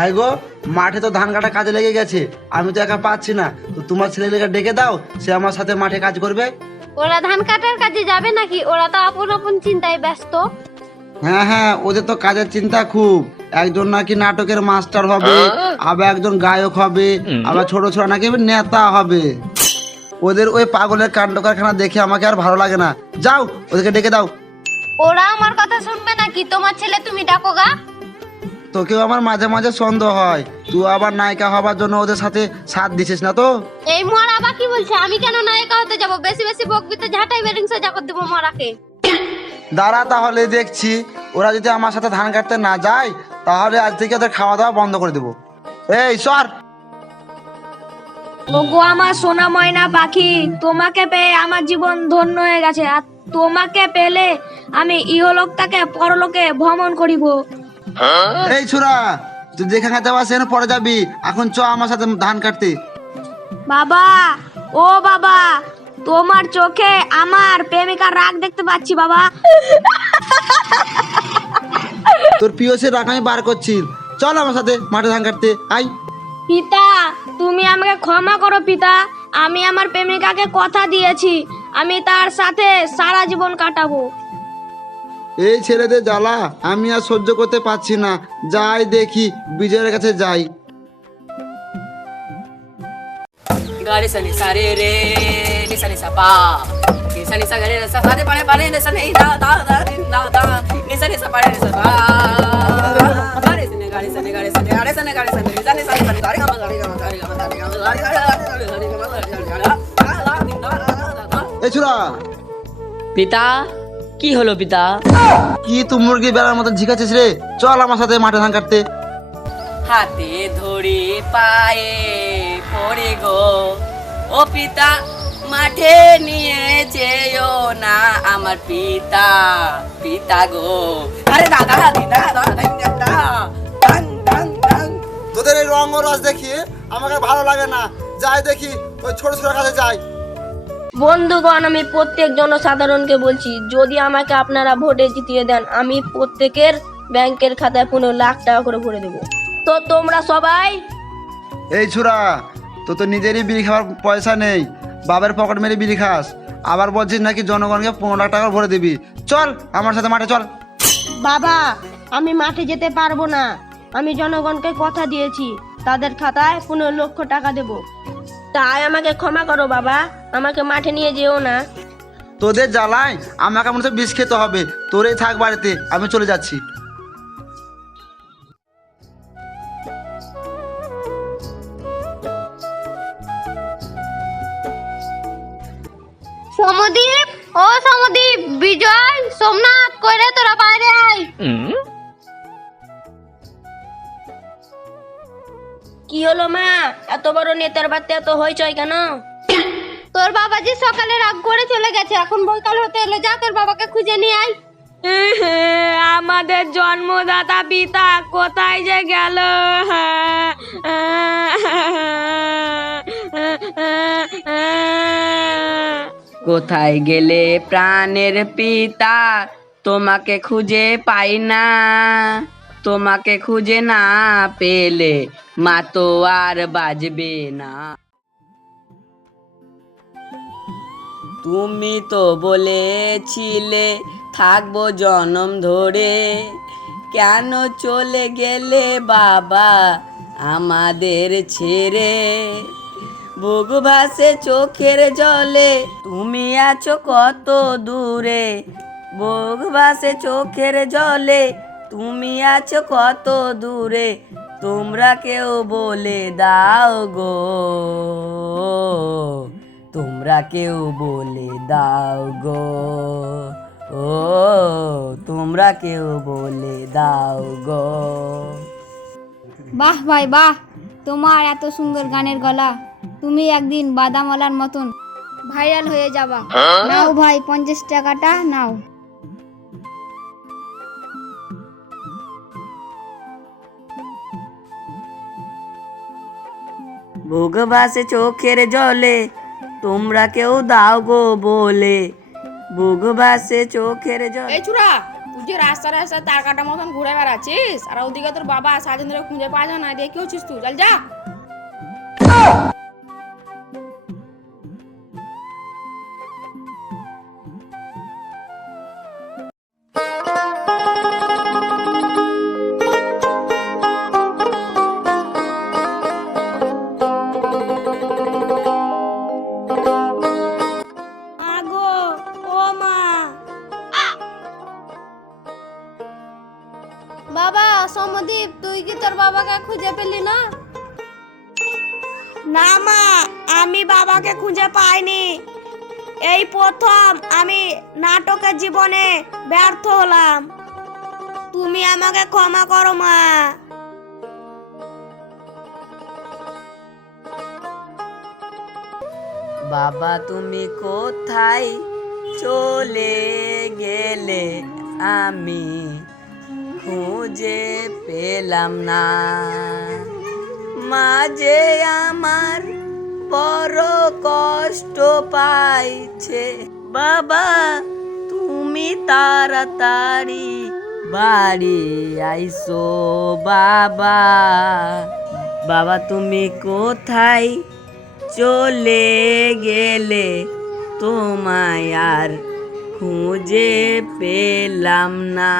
High গো, মাঠে তো ধান কাটা কাজে লেগে গেছে, আমি তো একা পাচ্ছি না, তো তোমার ছেলেকে ডেকে দাও, সে আমার সাথে মাঠে কাজ করবে। ওরা ধান কাটার কাজে যাবে নাকি? ওরা তো আপন আপন চিন্তায় ব্যস্ত। হ্যাঁ হ্যাঁ, ওদের তো কাজের চিন্তা খুব। একজন নাকি নাটকের মাস্টার হবে, আবার একজন গায়ক হবে, আবার ছোট ছোট নাকি নেতা হবে। ওদের ওই পাগলের কাণ্ড কারখানা দেখে আমাকে আর ভালো লাগে না। যাও, ওদেরকে ডেকে দাও। ওরা আমার কথা শুনবে নাকি? তোমার ছেলে তুমি ডাকো গা। তোকেও আমার মাঝে মাঝে সন্দেহ হয়, তুই আবার নায়িকা হবার জন্য ওদের সাথে সাথ দিছিস না তো? এই মরা আবার কি বলছে? আমি কেন নায়িকা হতে যাব? বেশি বেশি বকবি তো ঝাঁটাই বেরিং সোজা করে দেবো মরাকে। দাঁড়া, তাহলে দেখছি। ওরা যদি আমার সাথে ধান কাটতে না যায়, তাহলে আজ থেকে ওদের খাওয়া দাওয়া বন্ধ করে দেবো। এই সর। ওগো আমার সোনা ময়না পাখি, তোমাকে পেয়ে আমার জীবন ধন্য হয়ে গেছে। আর তোমাকে পেলে আমি ইহলোকটাকে পরলোকে ভ্রমণ করিব। এই ছোড়া, তুই যেখানে যাবা সেখানে পরে যাবি, এখন চ আমার সাথে ধান কাটতে। বাবা, ও বাবা, তোমার চোখে আমার প্রেমিকার রাগ দেখতে পাচ্ছি বাবা। তোর পিওসের রাখ আমি বার করছি, চল আমার সাথে মাঠে ধান কাটতে আই। পিতা, তুমি আমাকে ক্ষমা করো পিতা। আমি আমার প্রেমিকাকে কথা দিয়েছি, আমি তার সাথে সারা জীবন কাটাবো। এই ছেলেদের জ্বালা আমি আর সহ্য করতে পারছি না। যাই দেখি, বিজয়ের কাছে যাই। Gare sa ni sare re ni sa ni sa pa ni sa gare sa sa de pare ni sa ni da da da ni sa pa ni sa pa gare sa ni ni sa ni ni sa ni sa ni gare ga ma এই ছোড়া, পিতা, কি হলো পিতা? কি তুই মুরগি বেড়ার মতো ঝিকাছিস রে? চল আমার সাথে মাঠে ধান কাটতে। হাতে ধরে পায়ে পড়ে গো ও পিতা, মাঠে নিয়ে যেও না আমার পিতা, পিতা গো। আরে দাদা দাদা দাদা তোদের এই রঙ রস দেখিয়ে আমাকে ভালো লাগে না। যাই দেখি, ওই ছোট ছোট কাছে যাই। বন্ধুগণ, আমি প্রত্যেক জনসাধারণকে বলছি, যদি আমাকে আপনারা ভোটে জিতিয়ে দেন, আমি প্রত্যেকের ব্যাংকের খাতায় 15 লাখ টাকা করে ভরে দেবো। তো তোমরা সবাই এই ছোড়া, তো তো নিজেরই বিড়ি খাওয়ার পয়সা নেই, বাবার পকেট মেরে বিড়ি খাস, আবার বলছিস নাকি জনগণকে 15 লাখ টাকা ভরে দিবি। চল আমার সাথে মাঠে চল। বাবা, আমি মাঠে যেতে পারবো না। আমি জনগণকে কথা দিয়েছি, তাদের খাতায় 15 লক্ষ টাকা দেব। তাই আমাকে ক্ষমা করো বাবা, আমাকে মাঠে নিয়ে যেও না। তোদের জ্বালায় আমাকে মনে হচ্ছে বিষ খেতে হবে। তোরেই থাক বাড়িতে, আমি চলে যাচ্ছি। সমদ্বীপ, ও সমদ্বীপ, বিজয়, সোমনাথ, কইরে তোরা বাইরে আয়। কি হলো মা, এত বড় নেতার বাড়িতে এত হইচই কেন? তোর বাবা যে সকালে রাগ করে চলে গেছে, এখন বৈকাল হতে এলো, যা তোর বাবাকে খুঁজে নিয়ে আয়। আমাদের জন্মদাতা পিতা কোথায় যে গেল? কোথায় গেলে প্রাণের পিতা, তোমাকে খুঁজে পাই না, তোমাকে খুঁজে না পেলে মা তো আর বাজবে না। তুমি তো বলেছিলে থাকবো জনম ধরে, কেন চলে গেলে বাবা আমাদের ছেড়ে? বুক ভাসে চোখের জলে, তুমি আছো কত দূরে, বুক ভাসে চোখের জলে, তুমি আছো কত দূরে, তোমরা কেউ বলে দাও গো, তোমরা কেউ বলে দাও গো, ও তোমরা কেউ বলে দাও গো। বাহ ভাই বাহ, তোমার এত সুন্দর গানের গলা, তুমি একদিন বাদামওয়ালার মতন ভাইরাল হয়ে যাবা। নাও ভাই 50 টাকাটা নাও। বুক ভাসে চোখের জলে, তোমরা কেউ দাও গো বলে, বুক ভাসে চোখের জলে। এই চুরা, তুই যে রাস্তায় রাস্তায় তার কাটার মতন ঘুরে বেড়াচ্ছিস, আর ওদিকে তোর বাবা সারাদিন ধরে খুঁজে পাওয়া যায় না, দিয়ে কি হচ্ছিস তুই? চল যা। আগো ও মা, বাবা সমদীপ, তুই কি তোর বাবাকে খুঁজে পেলি না? না মা, আমি বাবাকে খুঁজে পাইনি। এই প্রথম আমি নাটকের জীবনে ব্যর্থ হলাম। তুমি আমাকে ক্ষমা করো মা। বাবা তুমি কোথায় চলে গেলে, আমি খুঁজে পেলাম না। মাঝে আমার বড় কষ্ট পাইছে, বাবা তুমি তাড়াতাড়ি বাড়ি আইসো। বাবা, বাবা তুমি কোথায় চলে গেলে, তোমায় আর খুঁজে পেলাম না।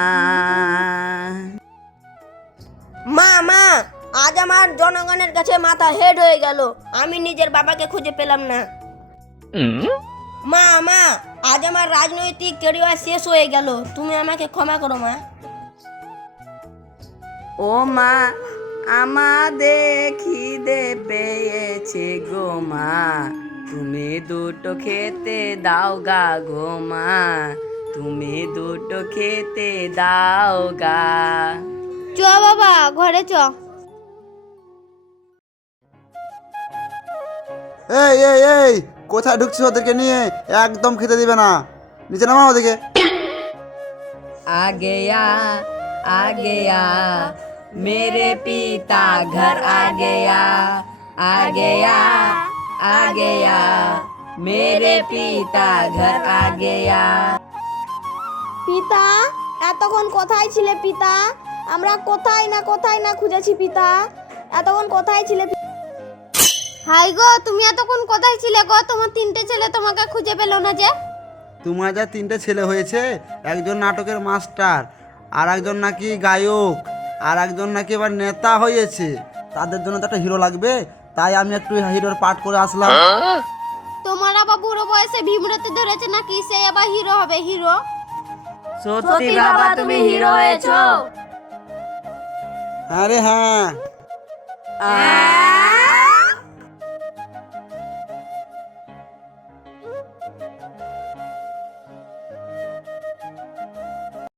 মা, আজ আমার জনগণের কাছে মাথা হেড হয়ে গেল, আমি নিজের বাবাকে খুঁজে পেলাম না। মা, আজ আমার রাজনৈতিক ক্যারিয়ার শেষ হয়ে গেল, তুমি আমাকে ক্ষমা করো মা। ও মা, আমাদের খিদে পেয়েছে গো মা, তুমি দুটো খেতে দাও গা গো মা, তুমি দুটো খেতে দাও গা। চ বাবা ঘরে চ। এই এই এই, কোথায় ঢুকছিস ওদেরকে নিয়ে? একদম খেতে দিবে না, নিচে নামা ওদেরকে। आ गया मेरे पिता घर आ गया, आ गया आ गया मेरे पिता घर आ गया। পিতা, এতক্ষণ কোথায় ছিলে পিতা? আমরা কোথায় না খুঁজেছি পিতা, এতক্ষণ কোথায় ছিলে? হাই গো, তুমি এতক্ষণ কোথায় ছিলে গো? তোমার তিনটে ছেলে তোমাকে খুঁজে পেলো না যে? তোমার যা তিনটে ছেলে হয়েছে, একজন নাটকের মাস্টার, আর একজন নাকি গায়ক, আর একজন নাকি এবার নেতা হয়েছে। তাদের জন্য তো একটা হিরো লাগবে, তাই আমি একটু হিরোর পাঠ করে আসলাম। তোমার আবার বুড়ো বয়সে ভীমরতি ধরেছে নাকি, সে আবার হিরো হবে? হিরো সত্যি বাবা তুমি হিরো হয়েছো? আরে হ্যাঁ, আ